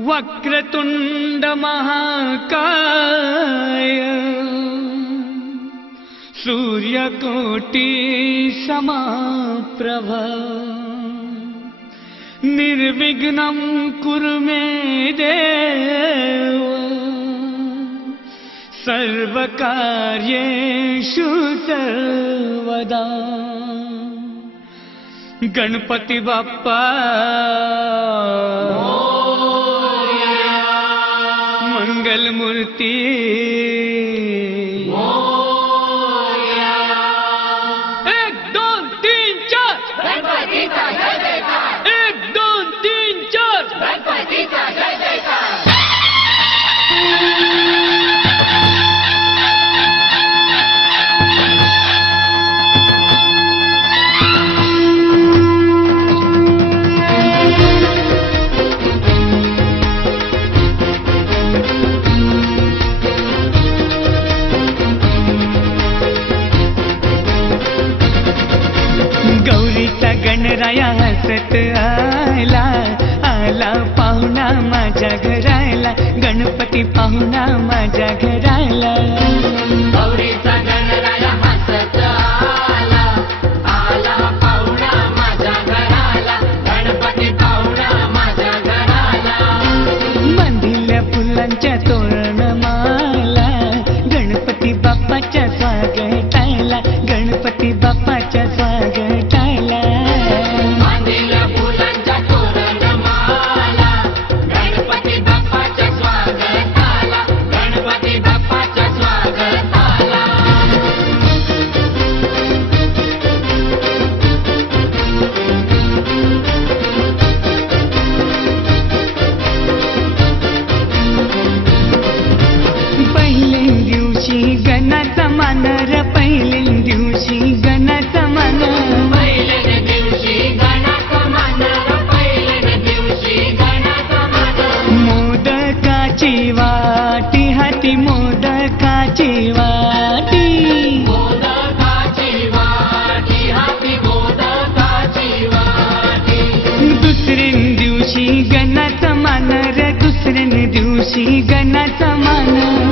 वक्रतुण्डमहाकाय। सूर्यकोटि समाप्रभ निर्विघ्नं कुरु मे देव। सर्वकार्येषु सर्वदा। गणपति बाप्प। el multi. दिवशी गणाचा मान रे दुसऱ्याने दिवशी गणाचा मान.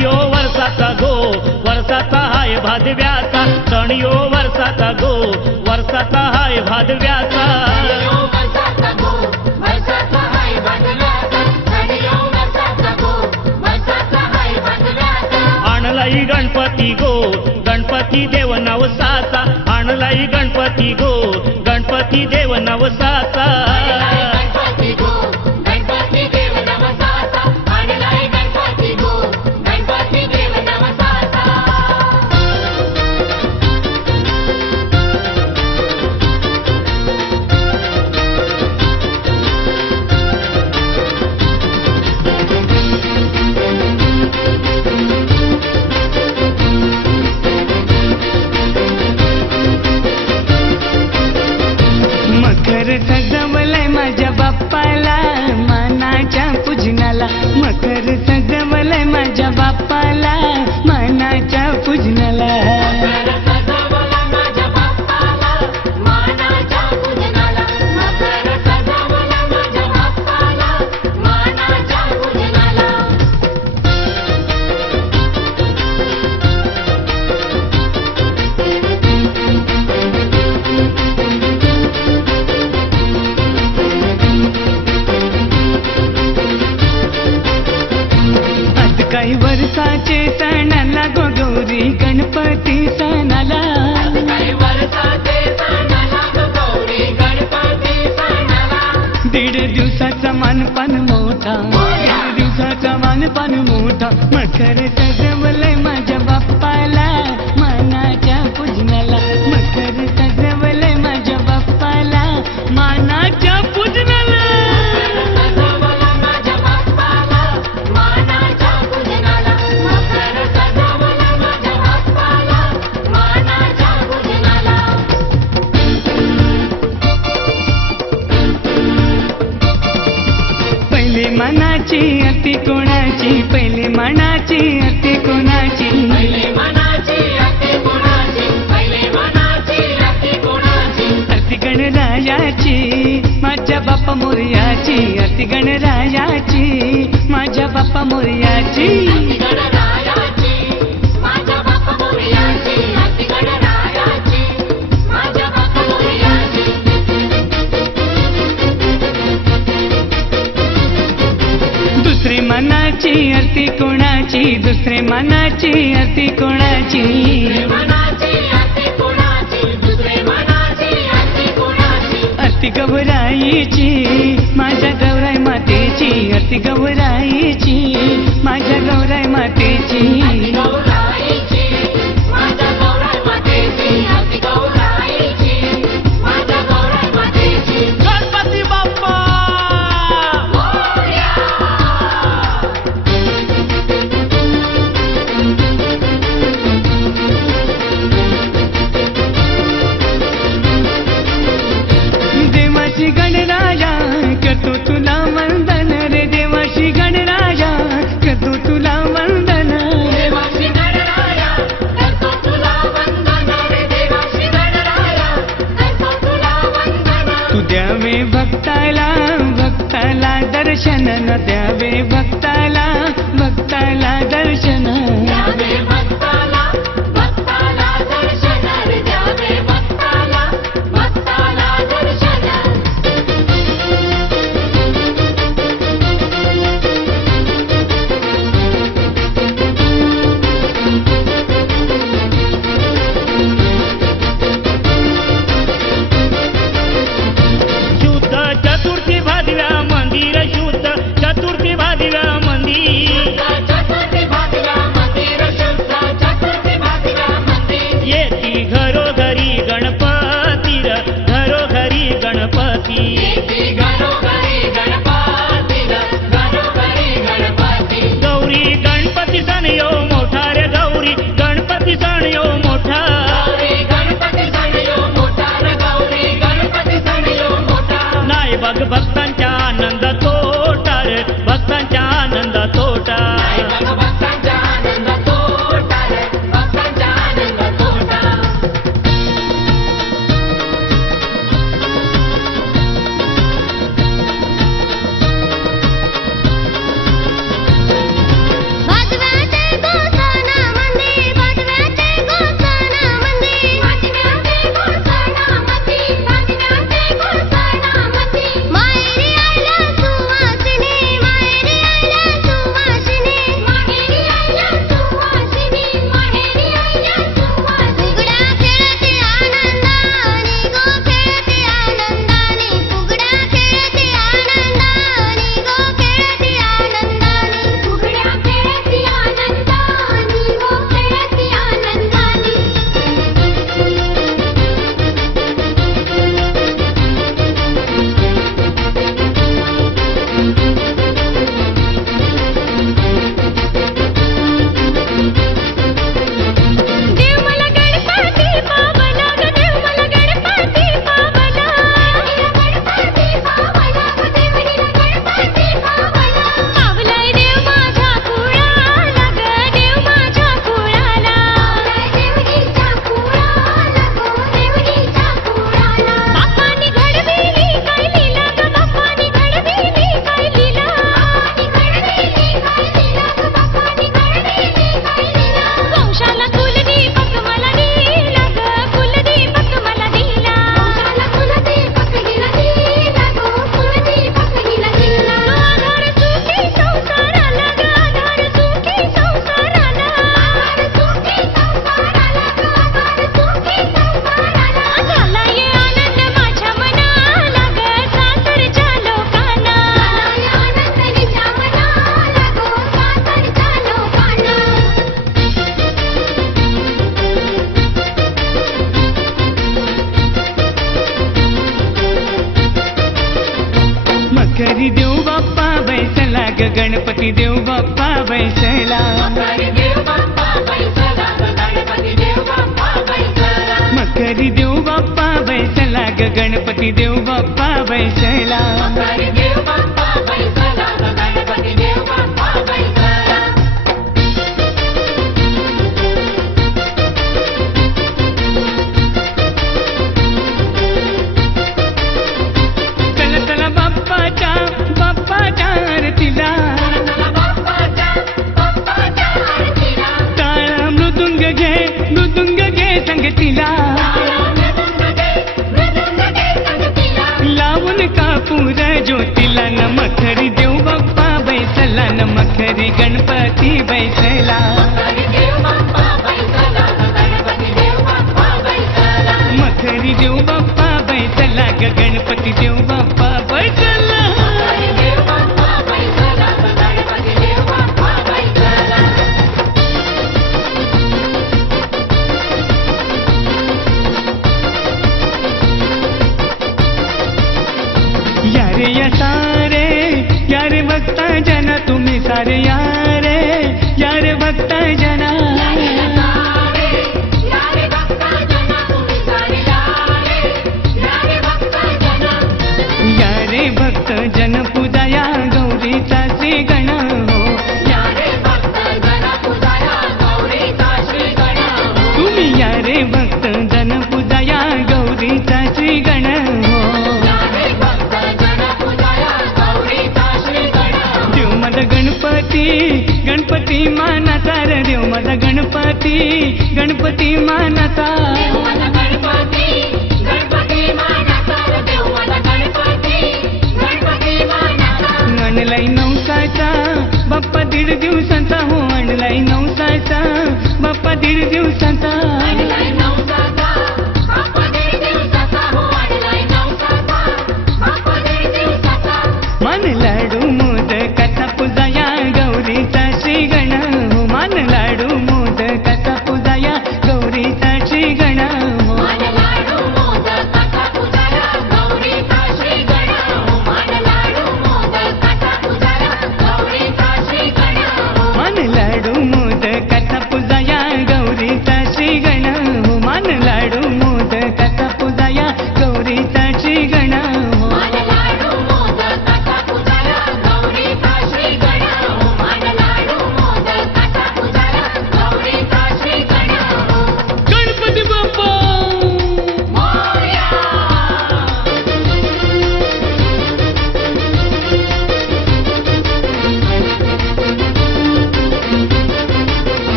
यो वर्षाचा गो वर्षाचा हाय भादव्याचा सणियो वर्षाचा गो वर्षाचा हाय भादव्याचा. आणलाई गणपती गो गणपती देव नवसाचा आणलाई गणपती गो गणपती देव नवसाचा. दीड दिवसाचा मानपान मोठा. दीड दिवसाचा मानपान मोठा. मकर सजवलंय माझ्या बाप्पाला मनाच्या पूजनाला. कोणाची? पहिले मनाची अति कोणाची? अति गणरायाची माझ्या बाप्पा मोर्याची. अति गणरायाची माझ्या बाप्पा मोर्याची. मनाची अति कोणाची? अति गबराईची माझ्या गौराई मातेची. अति गबराईची माझ्या गौराई मातेची.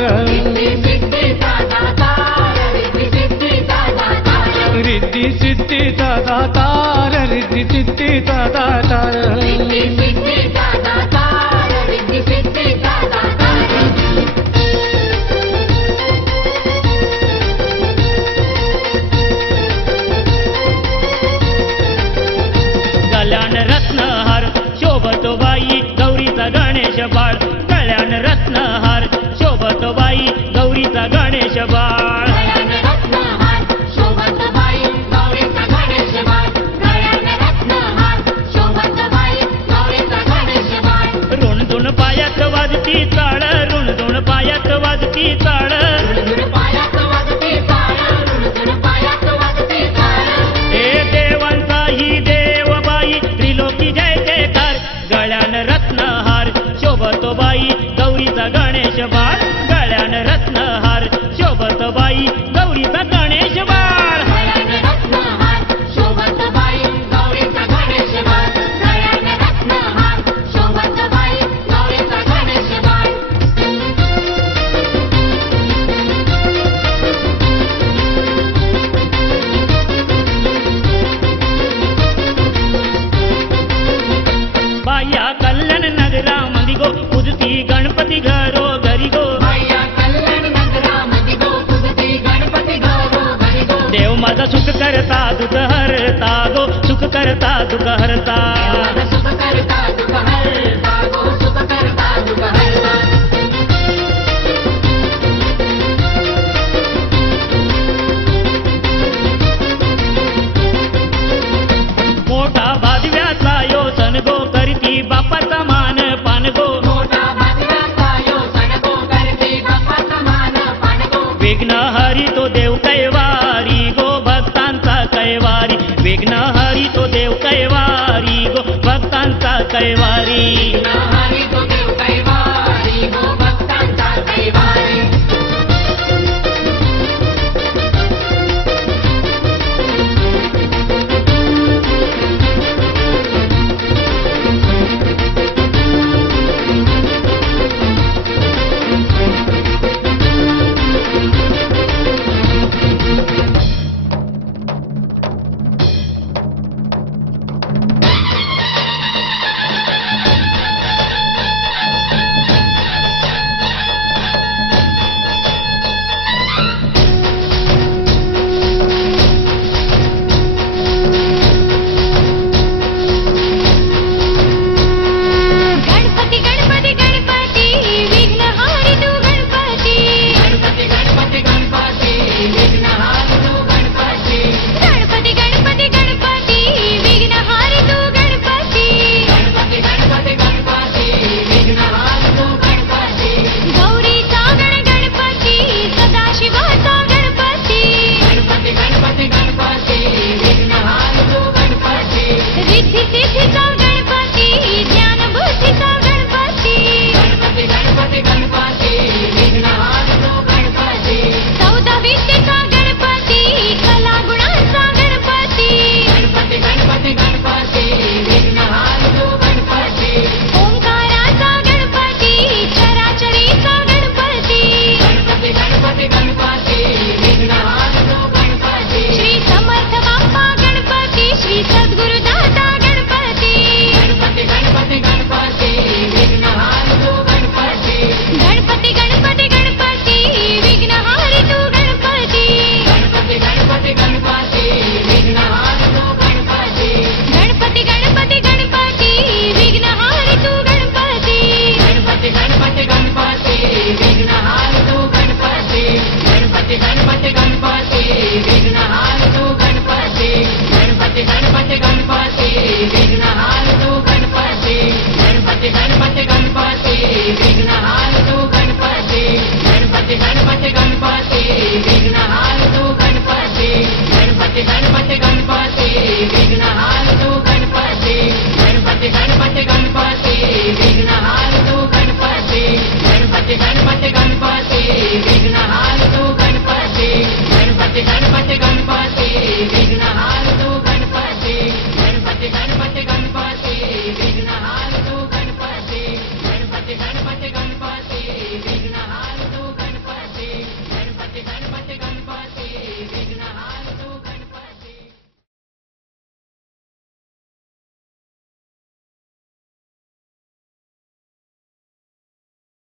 रा